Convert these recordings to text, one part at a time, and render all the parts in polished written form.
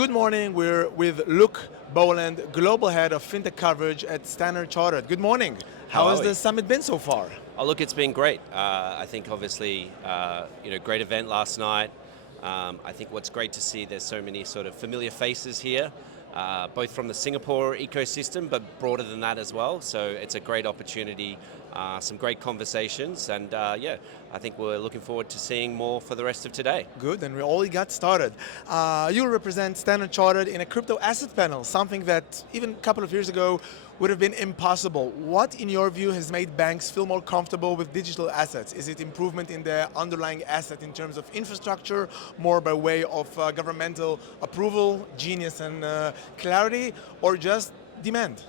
Good morning. We're with Luke Boland, Global Head of Fintech Coverage at Standard Chartered. Good morning. How How has are the we? summit been so far? Oh, look, it's been great. I think obviously, great event last night. I think what's great to see, there's so many sort of familiar faces here, both from the Singapore ecosystem, but broader than that as well. So it's a great opportunity, some great conversations, and I think we're looking forward to seeing more for the rest of today. Good, and we only got started. You represent Standard Chartered in a crypto asset panel, something that even a couple of years ago would have been impossible. What, in your view, has made banks feel more comfortable with digital assets? Is it improvement in the underlying asset in terms of infrastructure, more by way of governmental approval, genius and clarity, or just demand?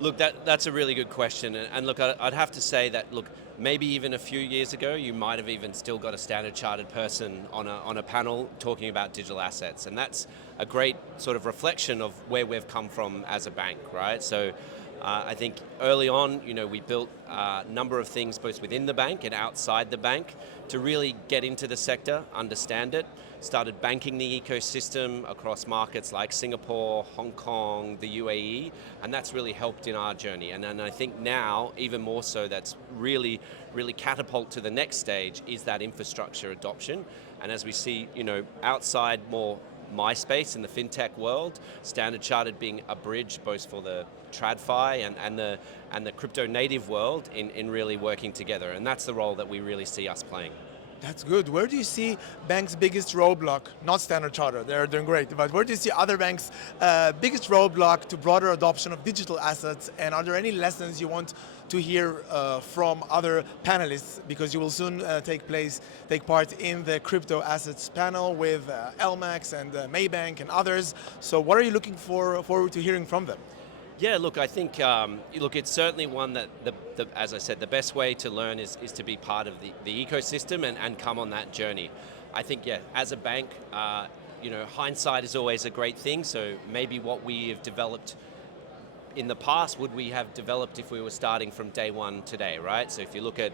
Look, that's a really good question, and look, I'd have to say that, look, maybe even a few years ago, you might have even still got a Standard Chartered person on a panel talking about digital assets, and that's a great sort of reflection of where we've come from as a bank, right? So I think early on, we built a number of things both within the bank and outside the bank to really get into the sector, understand it, started banking the ecosystem across markets like Singapore, Hong Kong, the UAE, and that's really helped in our journey. And I think now, even more so, that's really catapult to the next stage is that infrastructure adoption. And as we see, outside more my space in the fintech world, Standard Chartered being a bridge both for the TradFi and the crypto native world in really working together. And that's the role that we really see us playing. That's good. Where do you see banks' biggest roadblock? Not Standard Chartered, they're doing great, but where do you see other banks' biggest roadblock to broader adoption of digital assets? And are there any lessons you want to hear from other panelists? Because you will soon take part in the crypto assets panel with LMAX and Maybank and others. So what are you looking forward to hearing from them? Yeah, look, I think, it's certainly one that, as I said, the best way to learn is to be part of the ecosystem and come on that journey. I think, as a bank, hindsight is always a great thing, so maybe what we have developed in the past would we have developed if we were starting from day one today, right? So if you look at,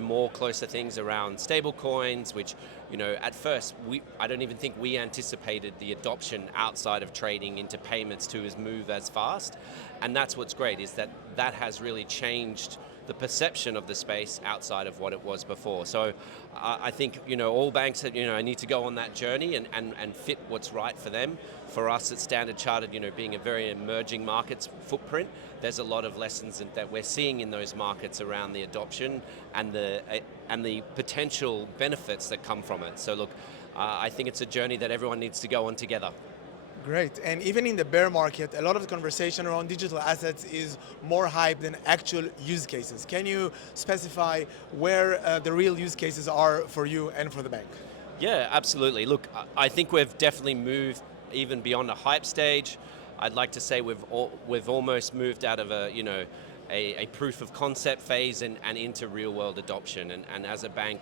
more closer things around stablecoins, which, at first, I don't even think we anticipated the adoption outside of trading into payments to move as fast. And that's what's great, is that has really changed the perception of the space outside of what it was before. So I think, all banks need to go on that journey and fit what's right for them. For us at Standard Chartered, being a very emerging markets footprint, there's a lot of lessons that we're seeing in those markets around the adoption and the potential benefits that come from it. So look, I think it's a journey that everyone needs to go on together. Great, and even in the bear market, a lot of the conversation around digital assets is more hype than actual use cases. Can you specify where the real use cases are for you and for the bank? Yeah, absolutely. Look, I think we've definitely moved even beyond a hype stage. I'd like to say we've almost moved out of a proof of concept phase and into real world adoption. And as a bank,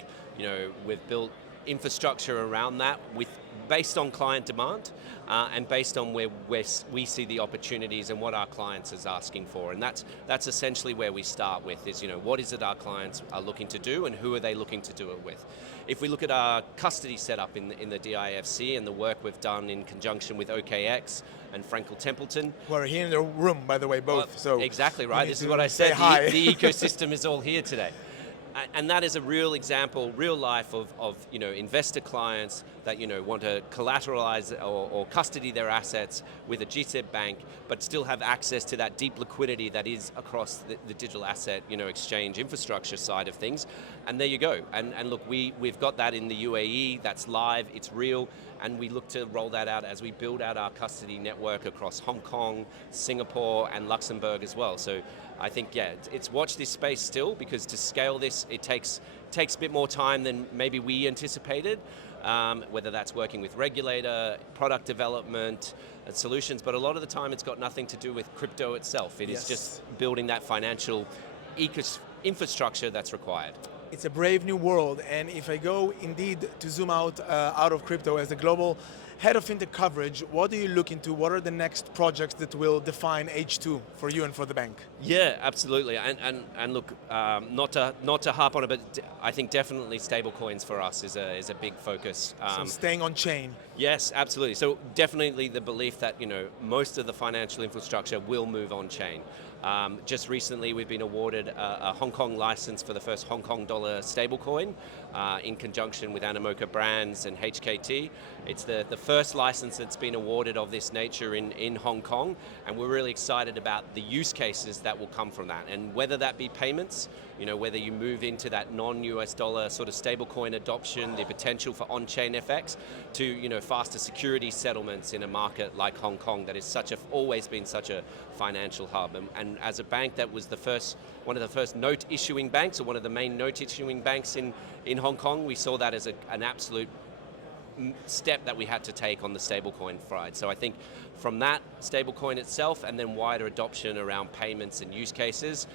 we've built infrastructure around that based on client demand and based on where we see the opportunities and what our clients is asking for. And that's essentially where we start with is, what is it our clients are looking to do and who are they looking to do it with? If we look at our custody setup in the DIFC and the work we've done in conjunction with OKX and Frankel Templeton. Who are here in the room, by the way, both. Well, so exactly right. This is what I said. The ecosystem is all here today. And that is a real example, real life of investor clients that want to collateralize or custody their assets with a GSIB bank, but still have access to that deep liquidity that is across the digital asset exchange infrastructure side of things. And there you go. And look, we've got that in the UAE. That's live. It's real. And we look to roll that out as we build out our custody network across Hong Kong, Singapore, and Luxembourg as well. So I think, it's watch this space still, because to scale this, it takes a bit more time than maybe we anticipated, whether that's working with regulator, product development, and solutions. But a lot of the time, it's got nothing to do with crypto itself. It is just building that financial infrastructure that's required. It's a brave new world, and if I go indeed to zoom out of crypto as a global Head of Fintech Coverage, what do you look into? What are the next projects that will define H2 for you and for the bank? Yeah, absolutely. And look, not to harp on it, but I think definitely stablecoins for us is a big focus. So staying on chain. Yes, absolutely. So definitely the belief that most of the financial infrastructure will move on chain. Just recently, we've been awarded a Hong Kong license for the first Hong Kong dollar stablecoin in conjunction with Animoca Brands and HKT. It's the first license that's been awarded of this nature in Hong Kong, and we're really excited about the use cases that will come from that. And whether that be payments, whether you move into that non-US dollar sort of stablecoin adoption, the potential for on-chain FX, to faster security settlements in a market like Hong Kong that is always been such a financial hub. And as a bank that was one of the first note issuing banks, or one of the main note issuing banks in Hong Kong, we saw that as an absolute step that we had to take on the stablecoin side. So I think from that stablecoin itself, and then wider adoption around payments and use cases,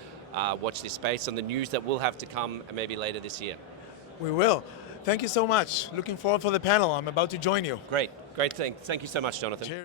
watch this space on the news that will have to come maybe later this year. We will. Thank you so much. Looking forward for the panel. I'm about to join you. Great thing. Thank you so much, Jonathan. Cheers.